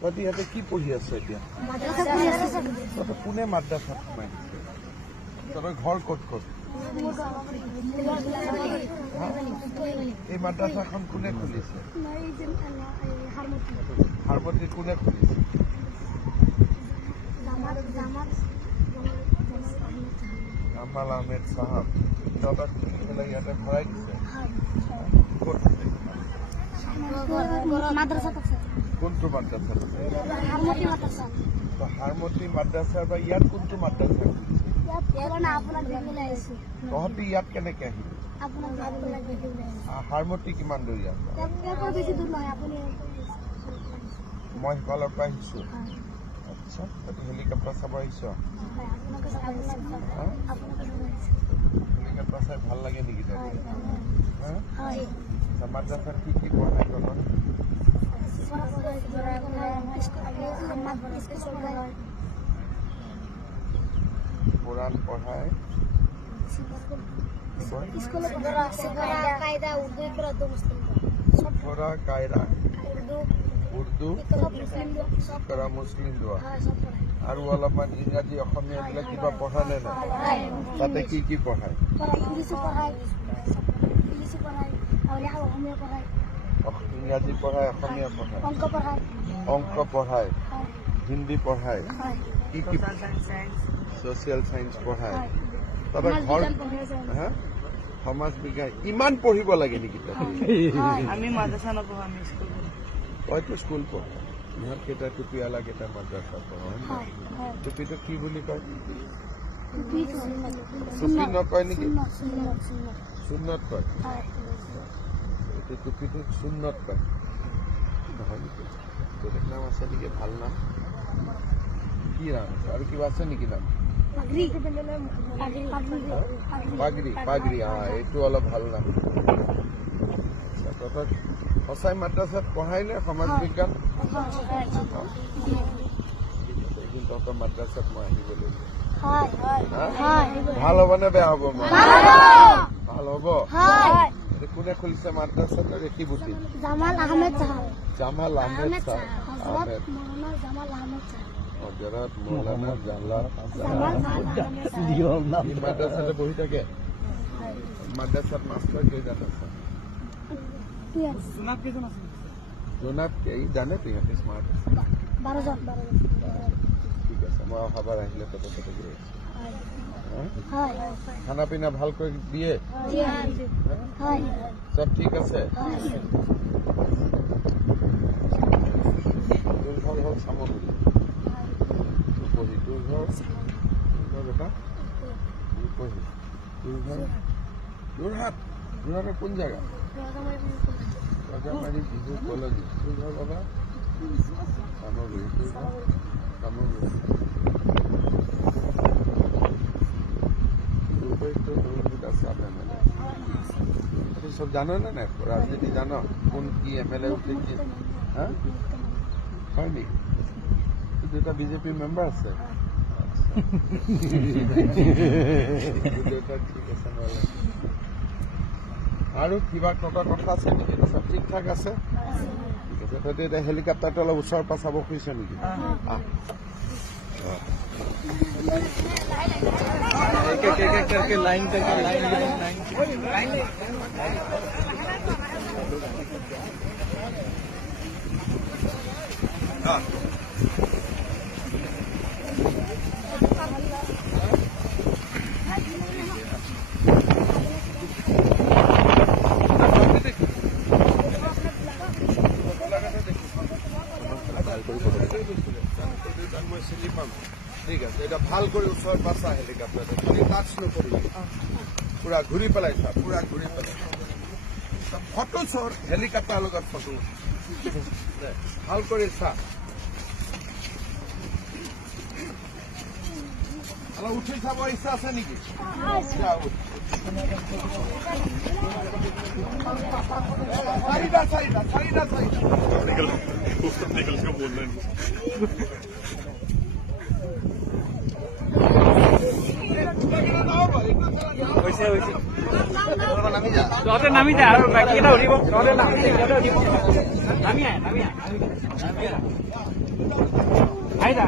তহঁতি ইয়াতে কি পঢ়ি আছ এতিয়া তহঁতে কোনে মাদ্ৰাছাত সোমাই দিছে তহঁতৰ ঘৰ ক'ত ক'ত এই মাদ্ৰাছাখন কোনে খুলিছে হাৰমতি কোনে খুলিছে জামাল আহমেদ সাহাব তহঁতক ইয়াতে ভৰাই দিছে কোনটো মাদ্ৰাছা হাৰমতি মাদ্ৰাছা বা ইয়াত কোনটো মাদ্ৰাছা তহঁতি ইয়াত কেনেকে আহিবি হাৰমতি কিমান দূৰ ইয়াত মই সিফালৰ পৰা আহিছো আচ্ছা তহঁতি হেলিকপ্টাৰ চাব আহিছ হেলিকপ্টাৰ চাই ভাল লাগে নেকি মাদ্ৰাছাত কি কি পঢ়াই তলত কোরআন পড়ায় সফরা কায়দা উর্দু করা মুসলিম দোয়া আর অলপমান ইংরাজী অসমীয়া বিলাক কিবা পঢ়া নে না তাতে কি কি পঢ়ায় ইংৰাজী পঢ়ায় অসমীয়া পঢ়ায় অংক পঢ়ায় হিন্দী পঢ়ায় কি কি সোশিয়াল সায়েন্স পঢ়ায় তবে ঘৰ সমাজ বিজ্ঞান ইমান পঢ়িব লাগে নেকি আমি মাদ্ৰাছা নপঢ়ো আমি স্কুল তইতো স্কুল পঢ় ইহঁতকেইটা টুপিয়ালা কেইটা মাদ্ৰাছা পঢ় টুপিটো কি বুলি কয় টুপি নকয় নেকি সুন্নত কয় টুপিটো সুন্নত কয় নহয় নেকি বেলেগ নাম আছে নেকি ভাল নাম কি নাম আছে আৰু কিবা আছে নেকি নাম পাগৰি পাগৰি এইটো অলপ ভাল নাম তহঁতক সঁচাই মাদ্ৰাছাত পঢ়াই নে সমাজ বিজ্ঞান এদিন তহঁতৰ মাদ্ৰাছাত মই আহিব লাগিব ভাল হ'ব নে বেয়া হ'ব মই ভাল হ'ব কোনে খুলিছে মাদ্ৰাছাটো ৰেখিবুটি জামাল আহমেদ আহমেদ হজরত মৌলানা জালাল মাদ্রাসাতে বহি থাকে মাদ্রাসাত মাস্টার কেইজন আছে জোনাব এই জানে তো ইহঁতে স্মার্ট আছে 12 জন ঠিক আছে মই অহাবাৰ আহিলে তত গৈ খানা পিনা ভালকৈ দিয়ে সব ঠিক আছে সামগ্ৰী যোৰহাটৰ কোন জেগা ৰজামাৰী বিজু কলনী তোৰ ঘৰ বাবা সামগ্ৰী সব জানো না না রাজনীতি জানো কোন কি এমএলএ উঠে কি হয় নেকি দুটা বিজেপি মেম্বার আছে আৰু কিবা কথা আছে নেকি সব ঠিক ঠাক আছে ঠিক আছে তহঁতে এতিয়া হেলিকপ্টাৰটো অলপ ওচৰৰ পৰা চাব খুজিছ নেকি লাইন ঠিক আছে এটা ভাল কৰে ওচৰ পাছা হেলিকপ্টাৰটো খালি টাচ নকৰিবি পুৰা ঘূৰি পেলাই চা পুৰা ঘূৰি পেলাই ফটো চৰ হেলিকপ্টাৰ লগত ফটো ভাল কৰি চা অলপ উঠি চাব ইচ্ছা আছে নেকি চাৰিটা হৈছে হৈছে তহঁতে নামি যা আৰু বাকী এটা উঠিব তহঁতে নামি আহ আহি যা